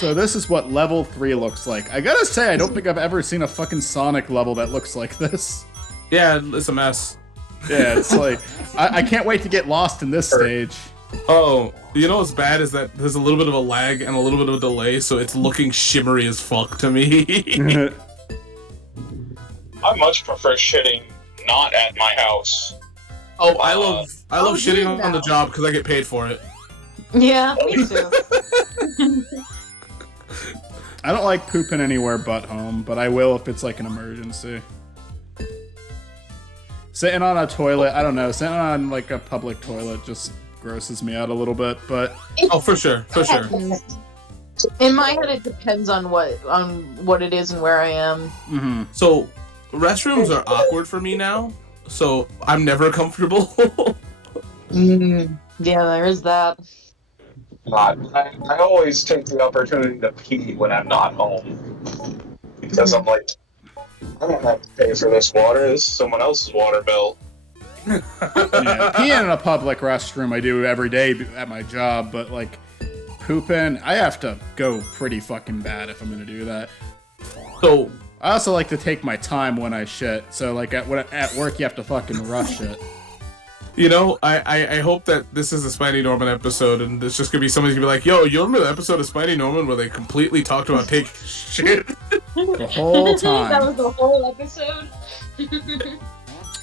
So this is what level 3 looks like. I gotta say, I don't think I've ever seen a fucking Sonic level that looks like this. Yeah, it's a mess. Yeah, it's like, I can't wait to get lost in this stage. Oh, you know what's bad is that there's a little bit of a lag and a little bit of a delay, so it's looking shimmery as fuck to me. I much prefer shitting not at my house. Oh, I love shitting dude, on the no. job because I get paid for it. Yeah, me too. I don't like pooping anywhere but home, but I will if it's like an emergency. Sitting on a toilet, I don't know, sitting on like a public toilet just grosses me out a little bit, but... Oh, for sure. In my head, it depends on what it is and where I am. Mm-hmm. So, restrooms are awkward for me now, so I'm never comfortable. Yeah, there is that. I always take the opportunity to pee when I'm not home. Because I'm like, I don't have to pay for this water. This is someone else's water bill. Yeah, peeing in a public restroom I do every day at my job, but like pooping, I have to go pretty fucking bad if I'm gonna do that. So, I also like to take my time when I shit, so like at work you have to fucking rush it. you know, I hope that this is a Spidey Norman episode, and it's just gonna be somebody's gonna be like, yo, you remember the episode of Spidey Norman where they completely talked about taking shit? The whole time. That was the whole episode.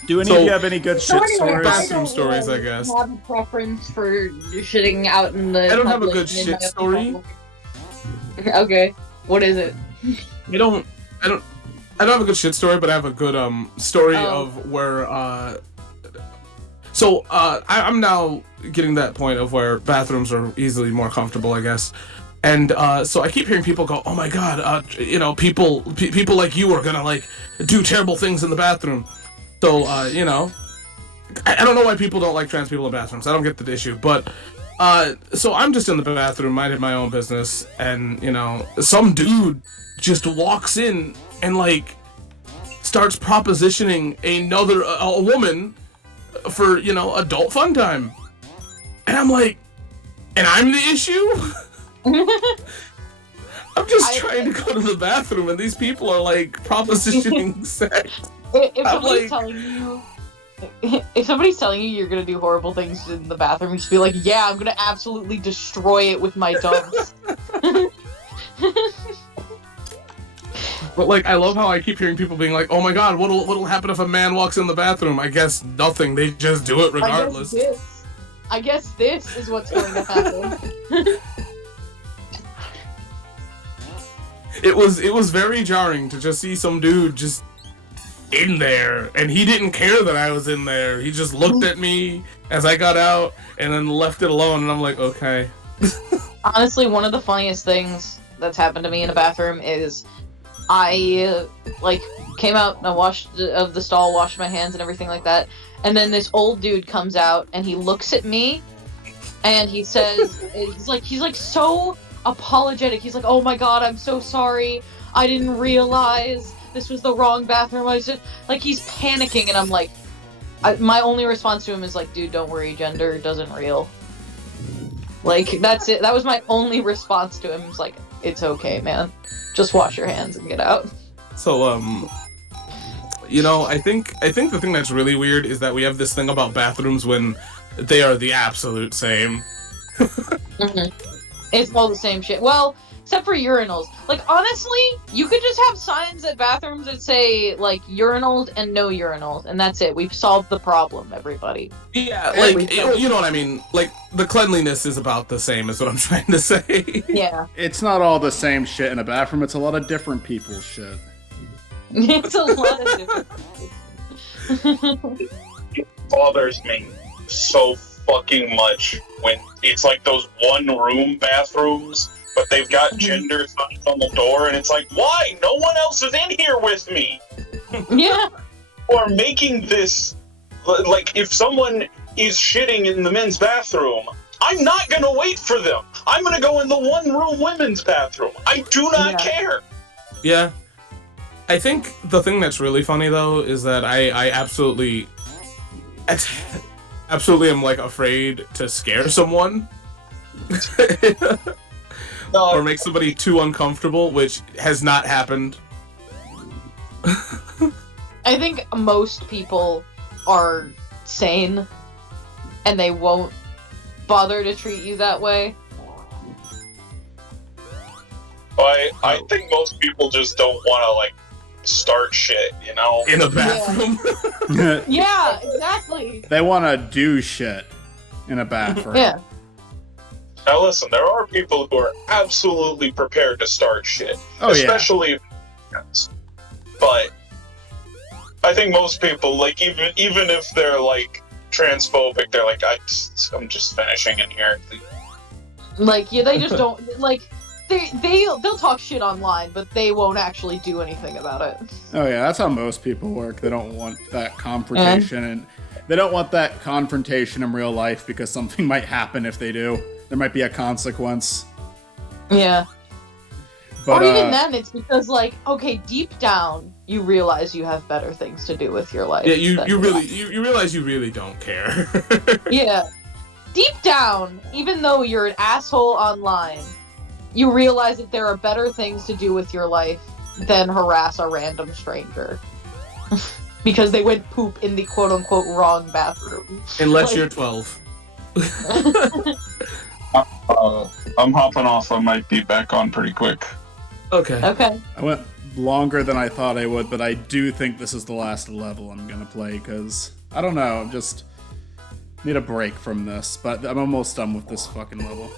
Do any of you have any good shit stories? Bathroom stories, I guess. Have a preference for shitting out in the. I don't have a public good in shit my- story. Okay, what is it? I don't have a good shit story, but I have a good story Oh. of where I'm now getting that point of where bathrooms are easily more comfortable, I guess. And so I keep hearing people go, "Oh my god, you know, people like you are gonna like do terrible things in the bathroom." So you know, I don't know why people don't like trans people in bathrooms. I don't get the issue, but so I'm just in the bathroom, minding my own business, and you know, some dude just walks in and like starts propositioning a woman for, you know, adult fun time. And I'm like, and I'm the issue? I'm just trying to go to the bathroom and these people are like propositioning sex. If somebody's telling you you're gonna do horrible things in the bathroom, you just be like, yeah, I'm gonna absolutely destroy it with my dogs. But like, I love how I keep hearing people being like, "Oh my god, what'll happen if a man walks in the bathroom?" I guess nothing. They just do it regardless. I guess this is what's going to happen. It was very jarring to just see some dude just in there, and he didn't care that I was in there. He just looked at me as I got out and then left it alone, and I'm like, okay. Honestly, one of the funniest things that's happened to me in a bathroom is I came out and I washed the stall, washed my hands and everything like that, and then this old dude comes out and he looks at me and he says, he's like so apologetic. He's like, "Oh my god, I'm so sorry. I didn't realize this was the wrong bathroom." I was just like, he's panicking, and I'm like, my only response to him is like, "Dude, don't worry, gender doesn't real." Like, that's it. That was my only response to him. It's like, it's okay, man. Just wash your hands and get out. So, you know, I think the thing that's really weird is that we have this thing about bathrooms when they are the absolute same. It's all the same shit. Well, except for urinals. Like, honestly, you could just have signs at bathrooms that say, like, urinals and no urinals, and that's it. We've solved the problem, everybody. Yeah, like, you know what I mean? Like, the cleanliness is about the same, is what I'm trying to say. Yeah. It's not all the same shit in a bathroom, it's a lot of different people's shit. It's a lot of different. It bothers me so fucking much when it's like those one-room bathrooms, but they've got gender signs on the door, and it's like, why? No one else is in here with me. Yeah. Or making this, like, if someone is shitting in the men's bathroom, I'm not gonna wait for them. I'm gonna go in the one-room women's bathroom. I do not care. Yeah. I think the thing that's really funny, though, is that I absolutely am, like, afraid to scare someone. No, or make somebody too uncomfortable, which has not happened. I think most people are sane, and they won't bother to treat you that way. I think most people just don't want to like start shit, you know. In a bathroom. Yeah, exactly. They want to do shit in a bathroom. Yeah. Now listen, there are people who are absolutely prepared to start shit, Oh, yeah. especially. But I think most people, like even if they're like transphobic, they're like, I'm just finishing in here. Like, yeah, they just don't, like, they'll talk shit online, but they won't actually do anything about it. Oh yeah, that's how most people work. They don't want that confrontation, and they don't want that confrontation in real life because something might happen if they do. There might be a consequence. Yeah. But, or even then, it's because, like, okay, deep down, you realize you have better things to do with your life. Yeah, you than- you realize you really don't care. Yeah. Deep down, even though you're an asshole online, you realize that there are better things to do with your life than harass a random stranger. Because they went poop in the quote-unquote wrong bathroom. Unless Like- you're 12. I'm hopping off. I might be back on pretty quick. Okay. Okay. I went longer than I thought I would, but I do think this is the last level I'm gonna play because I don't know. I'm just need a break from this, but I'm almost done with this fucking level.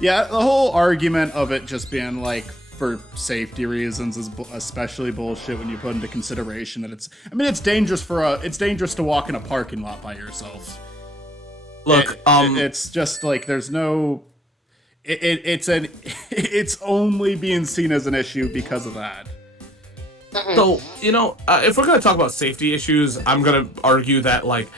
Yeah, the whole argument of it just being like for safety reasons is especially bullshit when you put into consideration that it's. I mean, it's dangerous it's dangerous to walk in a parking lot by yourself. Look, It's just like there's no. It's only being seen as an issue because of that. so, you know, if we're going to talk about safety issues, I'm going to argue that, like,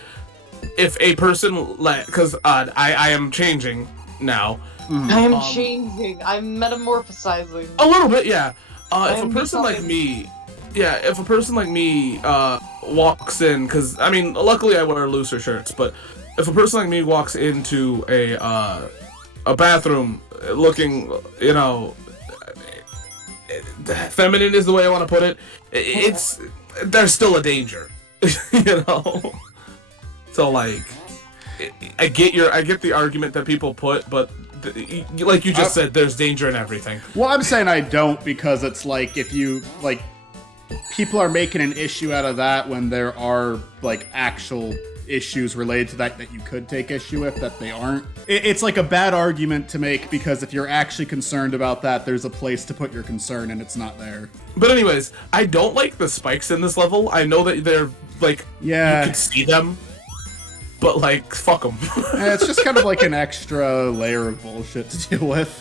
if a person, like, because I am changing now. I am changing. I'm metamorphosizing. A little bit, yeah. If a am person like becoming- me, if a person like me walks in, because, I mean, luckily I wear looser shirts, but if a person like me walks into a bathroom looking, you know, feminine is the way I want to put it, there's still a danger, you know? So, like, I get the argument that people put, but like you just said, there's danger in everything. Well, I'm saying I don't because it's like if you like people are making an issue out of that when there are like actual issues related to that you could take issue with that they aren't. It's like a bad argument to make because if you're actually concerned about that, there's a place to put your concern and it's not there. But anyways, I don't like the spikes in this level. I know that they're like, Yeah. you can see them, but like, fuck them. It's just kind of like an extra layer of bullshit to deal with.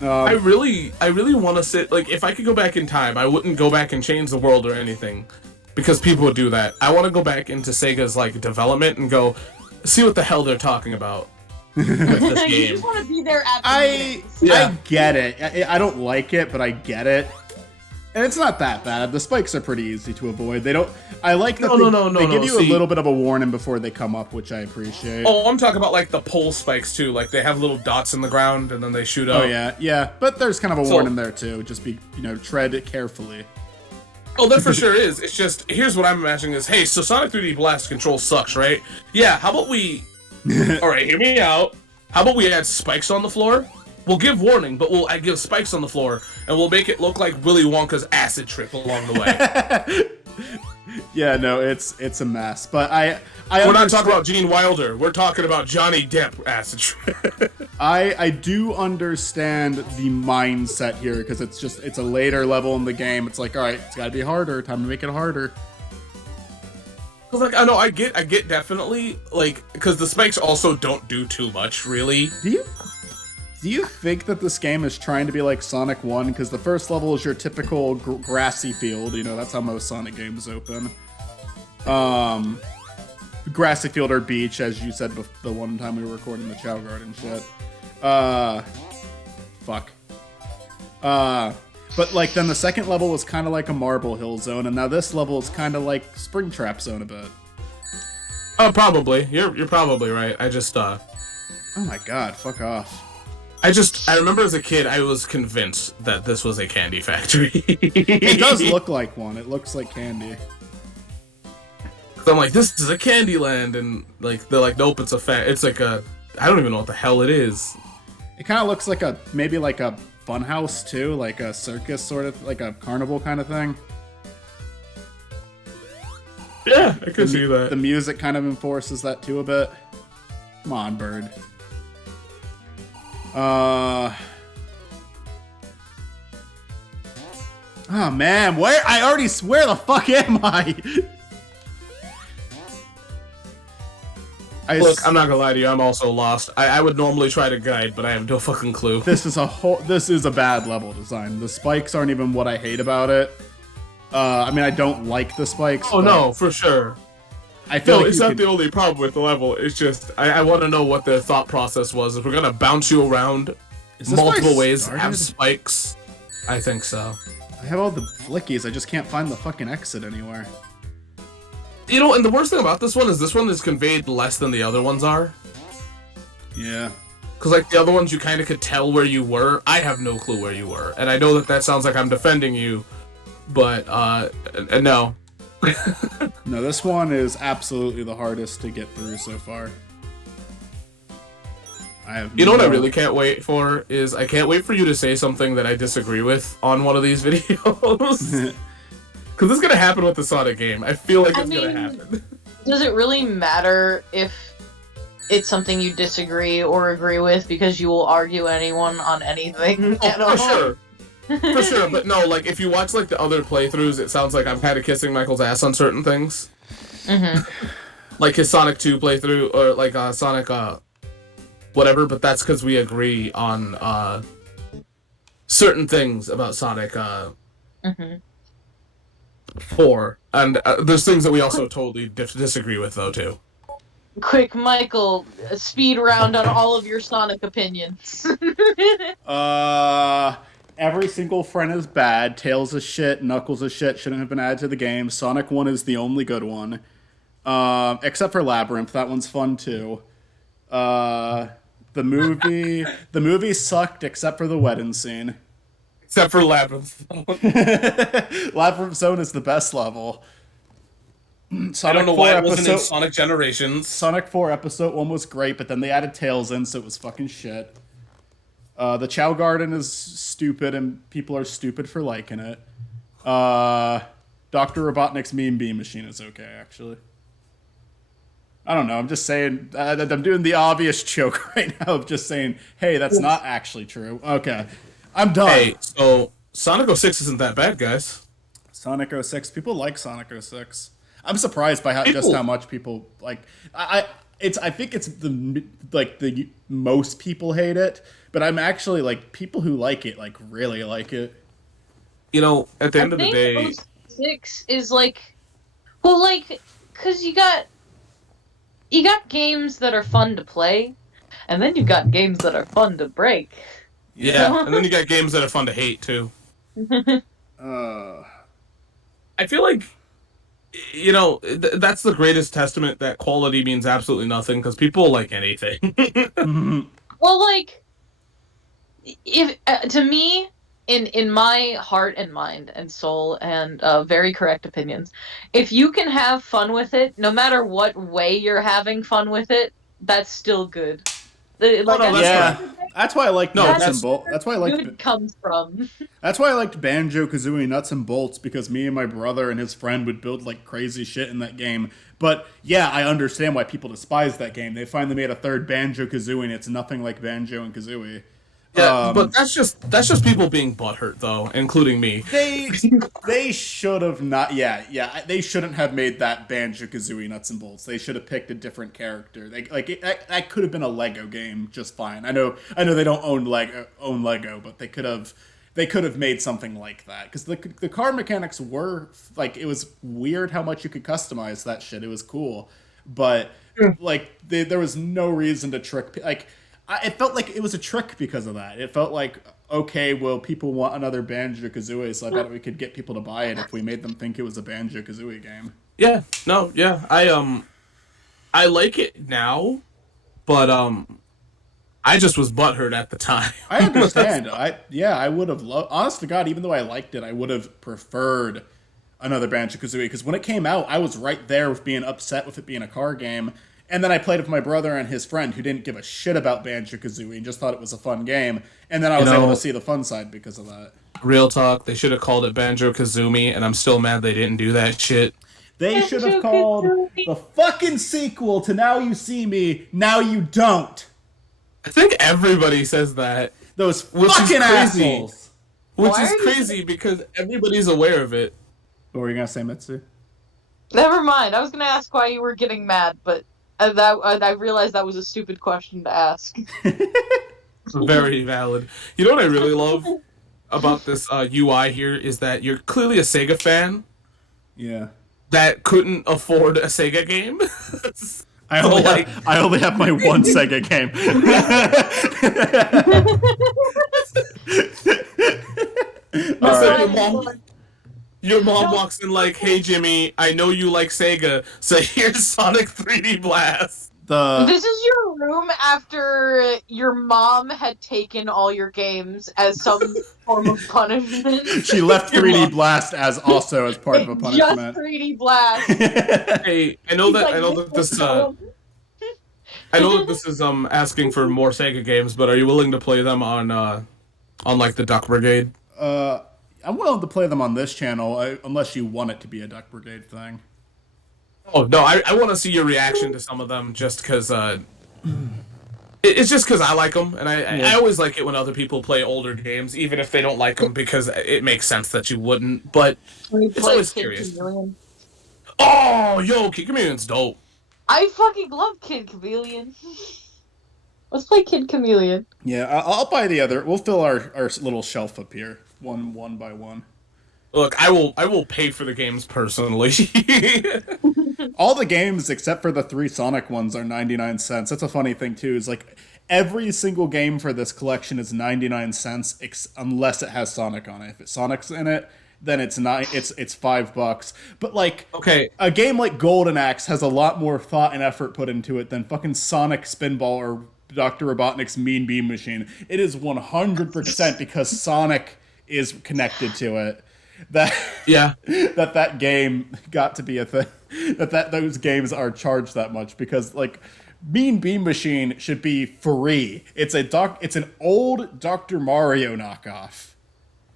I really want to sit, like, if I could go back in time, I wouldn't go back and change the world or anything, because people would do that. I want to go back into Sega's, like, development and go, see what the hell they're talking about with this You game. just want to be there at the I meetings. Yeah. get it. I don't like it, but I get it. And it's not that bad. The spikes are pretty easy to avoid. They don't. I like that they give you see- a little bit of a warning before they come up, which I appreciate. Oh, I'm talking about, like, the pole spikes, too. Like, they have little dots in the ground, and then they shoot up. Oh, yeah. But there's kind of a So- warning there too. Just be, tread it carefully. Oh, that for sure is. It's just, here's what I'm imagining is, hey, so Sonic 3D Blast control sucks, right? Yeah, how about we... Alright, hear me out. How about we add spikes on the floor? We'll give warning, but we'll give spikes on the floor, and we'll make it look like Willy Wonka's acid trip along the way. Yeah, no, it's a mess. But I We're not understand- talking about Gene Wilder. We're talking about Johnny Depp acid trip. I do understand the mindset here because it's a later level in the game. It's like, all right, it's got to be harder. Time to make it harder. Cause like I know I get definitely like because the spikes also don't do too much really. Do you think that this game is trying to be like Sonic 1? Because the first level is your typical grassy field. That's how most Sonic games open. Grassy field or beach, as you said the one time we were recording the Chow Garden shit. Fuck. But like then the second level was kind of like a Marble Hill zone, and now this level is kind of like Springtrap zone a bit. Oh, probably. You're probably right. I just Oh my god, fuck off. I remember as a kid, I was convinced that this was a candy factory. It does look like one. It looks like candy. I'm like, this is a candy land, and like they're like, nope, it's like a, I don't even know what the hell it is. It kind of looks like maybe like a fun house too, like a circus sort of, like a carnival kind of thing. Yeah, I could see that. The music kind of enforces that too a bit. Come on, bird. Oh man, where the fuck am I? Look, I'm not gonna lie to you, I'm also lost. I would normally try to guide, but I have no fucking clue. This is a bad level design. The spikes aren't even what I hate about it. I mean, I don't like the spikes. Oh no, for sure. I feel like it's not the only problem with the level. It's just I want to know what their thought process was. If we're gonna bounce you around multiple ways, have spikes. I think so. I have all the flickies. I just can't find the fucking exit anywhere. You know, and the worst thing about this one is conveyed less than the other ones are. Yeah. Because, like, the other ones, you kind of could tell where you were. I have no clue where you were. And I know that sounds like I'm defending you, but, no. No, this one is absolutely the hardest to get through so far. You know what I really can't wait for is I can't wait for you to say something that I disagree with on one of these videos. Because this is gonna happen with the Sonic game. I feel like it's gonna happen. Does it really matter if it's something you disagree or agree with? Because you will argue anyone on anything at all. For sure. For sure, but no, like, if you watch, like, the other playthroughs, it sounds like I'm kind of kissing Michael's ass on certain things. Mm-hmm. Like his Sonic 2 playthrough, or, like, Sonic, whatever, but that's because we agree on, certain things about Sonic, 4. And there's things that we also totally disagree with, though, too. Quick, Michael, speed round on all of your Sonic opinions. Every single friend is bad. Tails is shit. Knuckles is shit. Shouldn't have been added to the game. Sonic 1 is the only good one. Except for Labyrinth. That one's fun, too. The movie sucked except for the wedding scene. Except for Labyrinth. Labyrinth Zone is the best level. Sonic I don't know why it wasn't in Sonic Generations. Sonic 4 Episode 1 was great, but then they added Tails in, so it was fucking shit. The Chow Garden is stupid, and people are stupid for liking it. Dr. Robotnik's Mean Bean Machine is okay, actually. I don't know, I'm just saying, I'm doing the obvious joke right now of just saying, hey, that's not actually true. Okay, I'm done. Hey, so Sonic 06 isn't that bad, guys. Sonic 06, people like Sonic 06. I'm surprised by just how much people like. I think it's the most people hate it, but I'm actually like people who like it like really like it. You know, at the end of the day, 06 is like, well, like, cause you got games that are fun to play, and then you got games that are fun to break. Yeah, and then you got games that are fun to hate too. I feel like, you know, that's the greatest testament that quality means absolutely nothing, because people like anything. Well, like, if to me, in my heart and mind and soul and very correct opinions, if you can have fun with it, no matter what way you're having fun with it, that's still good. That's why I like Nuts and Bolts. That's why I like good comes from. That's why I liked Banjo-Kazooie Nuts and Bolts, because me and my brother and his friend would build like crazy shit in that game. But yeah, I understand why people despise that game. They finally made a third Banjo-Kazooie, and it's nothing like Banjo and Kazooie. Yeah, but that's just people being butthurt, though, including me. They should have not. Yeah. They shouldn't have made that Banjo-Kazooie Nuts and Bolts. They should have picked a different character. That could have been a Lego game just fine. I know they don't own Lego, but they could have made something like that, because the car mechanics were like, it was weird how much you could customize that shit. It was cool, but like there was no reason to trick like. It felt like it was a trick because of that. It felt like, okay, well, people want another Banjo-Kazooie, so I bet we could get people to buy it if we made them think it was a Banjo-Kazooie game. Yeah, no, yeah. I like it now, but I just was butthurt at the time. I understand. I would have loved. Honest to God, even though I liked it, I would have preferred another Banjo-Kazooie, because when it came out, I was right there with being upset with it being a car game. And then I played with my brother and his friend who didn't give a shit about Banjo-Kazooie and just thought it was a fun game. And then I was able to see the fun side because of that. Real talk, they should have called it Banjo-Kazooie, and I'm still mad they didn't do that shit. They should have called the fucking sequel to Now You See Me, Now You Don't. I think everybody says that. Those Which is fucking crazy. assholes. Which Why is are you- crazy because everybody's aware of it. What were you going to say, Mitsu? Never mind. I was gonna ask why you were getting mad, but I realized that was a stupid question to ask. Very valid. You know what I really love about this UI here is that you're clearly a Sega fan Yeah. that couldn't afford a Sega game. I only have my one Sega game. All So right. your mom walks in like, "Hey Jimmy, I know you like Sega, so here's Sonic 3D Blast." This is your room after your mom had taken all your games as some form of punishment. She left 3D Blast as part of a Just punishment. 3D Blast. Hey, I know that this um, I know that this is asking for more Sega games, but are you willing to play them on like the Duck Brigade? I'm willing to play them on this channel, unless you want it to be a Duck Brigade thing. Oh no, I want to see your reaction to some of them, just because it's just because I like them, and I always like it when other people play older games, even if they don't like them, because it makes sense that you wouldn't. But it's always curious. Oh, yo, Kid Chameleon's dope. I fucking love Kid Chameleon. Let's play Kid Chameleon. Yeah, I'll buy the other. We'll fill our little shelf up here, one by one. Look, I will pay for the games personally. All the games except for the 3 Sonic ones are 99 cents. That's a funny thing too. Is like every single game for this collection is 99 cents unless it has Sonic on it. If Sonic's in it, then it's $5. But like, Okay. a game like Golden Axe has a lot more thought and effort put into it than fucking Sonic Spinball or Dr. Robotnik's Mean Bean Machine. It is 100% because Sonic is connected to it. Yeah. that game got to be a thing. Those games are charged that much because like Mean Bean Machine should be free. It's an old Dr. Mario knockoff.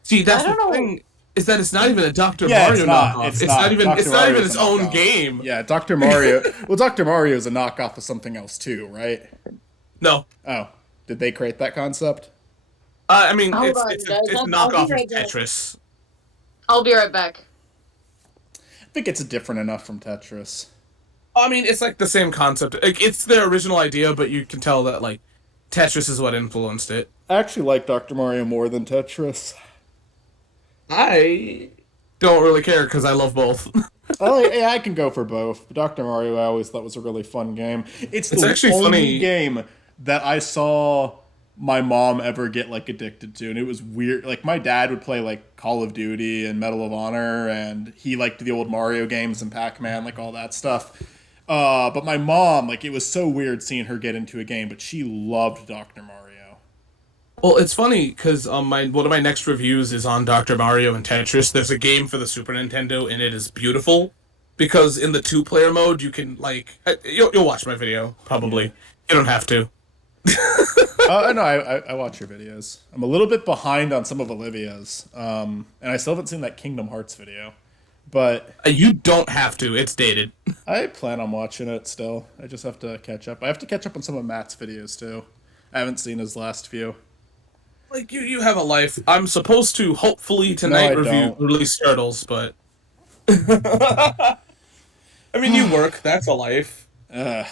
See, that's I don't the know. thing, is that it's not even a Dr. Yeah, Mario it's not. knockoff. It's not not. even Dr. it's not even Mario's its a own knockoff. game. Yeah, Dr. Mario. Well, Dr. Mario is a knockoff of something else too, right? No. Oh, did they create that concept? I mean, Hold it's on, it's guys. a I'll be knockoff of right back. Tetris. I'll be right back. I think it's different enough from Tetris. I mean, it's like the same concept. Like, it's their original idea, but you can tell that like Tetris is what influenced it. I actually like Dr. Mario more than Tetris. I don't really care because I love both. Yeah, I can go for both. Dr. Mario I always thought was a really fun game. It's the actually only funny. game that I saw my mom ever get like addicted to, and it was weird. Like my dad would play like Call of Duty and Medal of Honor, and he liked the old Mario games and Pac-Man, like all that stuff. But my mom, like, it was so weird seeing her get into a game, but she loved Dr. Mario. Well, it's funny because one of my next reviews is on Dr. Mario and Tetris. There's a game for the Super Nintendo, and it is beautiful because in the 2-player mode you can like you'll watch my video probably. You don't have to. No, I watch your videos. I'm a little bit behind on some of Olivia's, and I still haven't seen that Kingdom Hearts video. But You don't have to. It's dated. I plan on watching it still. I just have to catch up. I have to catch up on some of Matt's videos too. I haven't seen his last few. Like you have a life. I'm supposed to hopefully tonight No, I don't. release Turtles, but I mean you work. That's a life. Ugh.